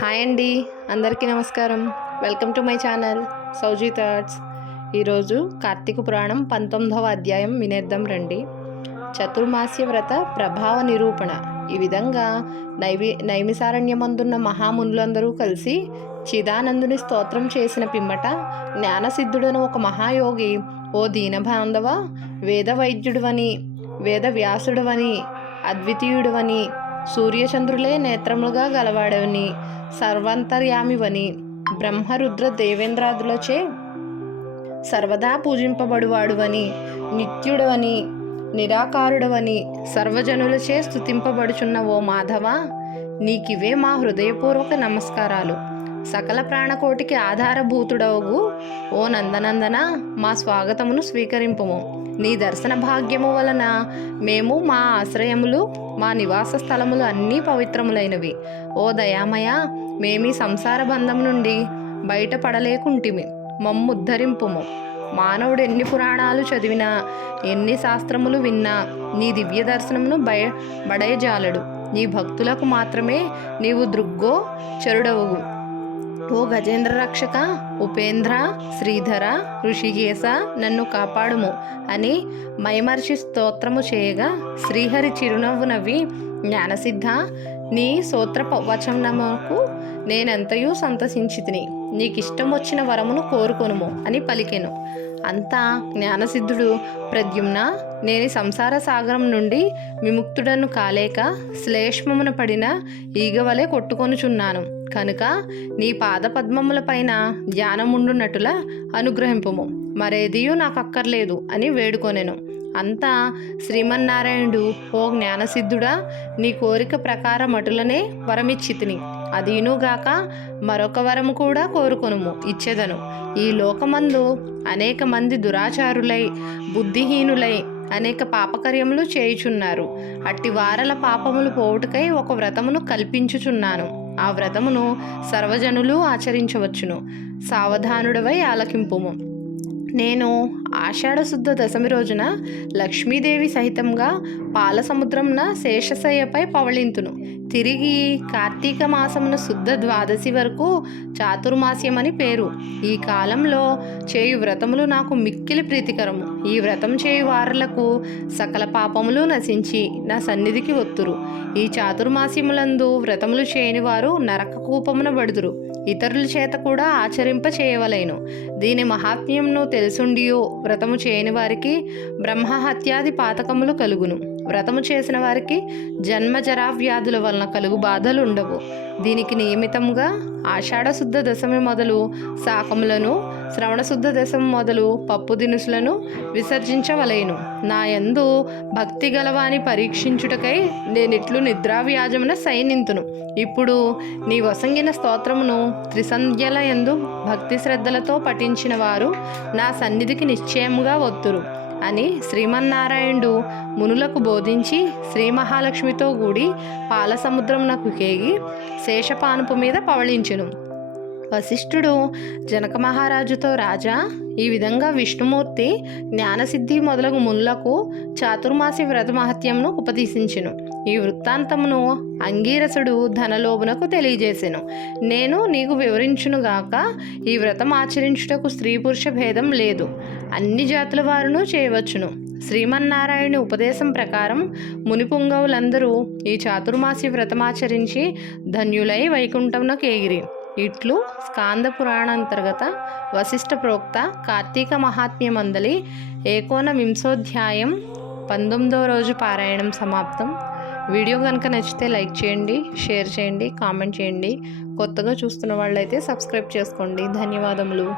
Hi అండి, అందరికీ నమస్కారం. Welcome to my channel Sowji thoughts. ఈరోజు కార్తీక పురాణం 19వ అధ్యాయం వినేద్దాం రండి. చతుర్మాస్య వ్రత ప్రభావ నిరూపణ. ఈ విధంగా నైమిసారణ్యమందున్న మహామునులందరూ కలిసి చిదానందుని స్తోత్రం చేసిన పిమ్మట జ్ఞానసిద్ధుడను ఒక మహాయోగి, ఓ దీనబాంధవ, వేద వైద్యుడువని, వేద వ్యాసుడువని, అద్వితీయుడువని, సూర్యచంద్రులే నేత్రములుగా గలవాడవని, సర్వాంతర్యామివని, బ్రహ్మరుద్ర దేవేంద్రాదులచే సర్వదా పూజింపబడువాడువని, నిత్యుడవని, నిరాకారుడవని, సర్వజనులచే స్తుతింపబడుచున్న ఓ మాధవ, నీకివే మా హృదయపూర్వక నమస్కారాలు. సకల ప్రాణకోటికి ఆధారభూతుడవు ఓ నందనందన, మా స్వాగతమును స్వీకరింపుము. నీ దర్శన భాగ్యము వలన మేము, మా ఆశ్రయములు, మా నివాస స్థలములు అన్నీ పవిత్రములైనవి. ఓ దయామయ, మేమీ సంసార బంధం నుండి బయటపడలేకుంటిమి, మమ్ముద్ధరింపుము. మానవుడు ఎన్ని పురాణాలు చదివినా, ఎన్ని శాస్త్రములు విన్నా నీ దివ్య దర్శనమును బడయజాలడు. నీ భక్తులకు మాత్రమే నీవు దృగ్గో చరుడవు. ఓ గజేంద్ర రక్షక, ఉపేంద్ర, శ్రీధర, ఋషికేశ, నన్ను కాపాడుము అని మైమర్షి స్తోత్రము చేయగా శ్రీహరి చిరునవ్వు నవ్వి, జ్ఞానసిద్ధ, నీ స్తోత్ర వచనముకు నేనెంతయూ సంతసించితిని. నీకిష్టం వచ్చిన వరమును కోరుకొనుము అని పలికెను. అంతా జ్ఞానసిద్ధుడు, ప్రద్యుమ్న, నేను సంసార సాగరం నుండి విముక్తుడను కాలేక శ్లేష్మమున పడిన ఈగవలే కొట్టుకొనుచున్నాను కనుక నీ పాదపద్మముల పైన ధ్యానముండునటుల అనుగ్రహింపుము, మరేదియూ నాకు అక్కర్లేదు అని వేడుకొనెను. అంతా శ్రీమన్నారాయణుడు, ఓ జ్ఞానసిద్ధుడా, నీ కోరిక ప్రకారం అటులనే వరమిచ్చితిని. అదీనుగాక మరొక వరము కూడా కోరుకొనుము, ఇచ్చెదను. ఈ లోకమందు అనేక మంది దురాచారులై, బుద్ధిహీనులై అనేక పాపకర్యములు చేయుచున్నారు. అట్టి వారల పాపములు పోవుటకై ఒక వ్రతమును కల్పించుచున్నాను. ఆ వ్రతమును సర్వజనులు ఆచరించవచ్చును. సావధానుడవై ఆలకింపుము. నేను ఆషాఢశుద్ధ దశమి రోజున లక్ష్మీదేవి సహితంగా పాలసముద్రంన శేషశయ్యపై పవళింతును. తిరిగి కార్తీక మాసమున శుద్ధ ద్వాదశి వరకు చాతుర్మాస్యమని పేరు. ఈ కాలంలో చేయు వ్రతములు నాకు మిక్కిలి ప్రీతికరము. ఈ వ్రతం చేయు వారులకు సకల పాపములు నశించి నా సన్నిధికి వత్తురు. ఈ చాతుర్మాస్యములందు వ్రతములు చేయని వారు నరక కూపమున బడుదురు. ఇతరుల చేత కూడా ఆచరింప చేయవలెను. దీని మహాత్మ్యంను తెలుసుండియో వ్రతము చేయని వారికి బ్రహ్మహత్యాది పాతకములు కలుగును. వ్రతము చేసిన వారికి జన్మజరా వ్యాధుల వలన కలుగు బాధలు ఉండవు. దీనికి నియమితంగా ఆషాఢశుద్ధ దశమి మొదలు శాకములను, శ్రవణశుద్ధ దశమి మొదలు పప్పు దినుసులను విసర్జించవలెను. నా యందు భక్తి గలవాని పరీక్షించుటకై నేనిట్లు నిద్రావ్యాజమున సైనింతును. ఇప్పుడు నీ వసంగిన స్తోత్రమును త్రిసంధ్యల యందు భక్తి శ్రద్ధలతో పఠించిన వారు నా సన్నిధికి నిశ్చయముగా వత్తురు అని శ్రీమన్నారాయణుడు మునులకు బోధించి శ్రీ మహాలక్ష్మితో కూడి పాలసముద్రమునకు కేగి శేషపానుపు మీద పవళించెను. వశిష్ఠుడు జనక మహారాజుతో, రాజా, ఈ విధంగా విష్ణుమూర్తి జ్ఞానసిద్ధి మొదలగు మునులకు చాతుర్మాసి వ్రత మహత్యంను ఉపదేశించెను. ఈ వృత్తాంతమును అంగీరసుడు ధనలోభునకు తెలియజేసెను. నేను నీకు వివరించునుగాక. ఈ వ్రతం ఆచరించుటకు స్త్రీ పురుష భేదం లేదు, అన్ని జాతుల వారును చేయవచ్చును. శ్రీమన్నారాయణుని ఉపదేశం ప్రకారం మునిపుంగవులందరూ ఈ చాతుర్మాసి వ్రతమాచరించి ధన్యులై వైకుంఠమునకు ఎగిరి. ఇట్లు స్కాంద పురాణాంతర్గత వశిష్ఠ ప్రోక్త కార్తీక మహాత్మ్యమందలి 19వ 19వ రోజు పారాయణం సమాప్తం. వీడియో కనుక నచ్చితే లైక్ చేయండి, షేర్ చేయండి, కామెంట్ చేయండి. కొత్తగా చూస్తున్న వాళ్ళైతే సబ్స్క్రైబ్ చేసుకోండి. ధన్యవాదములు.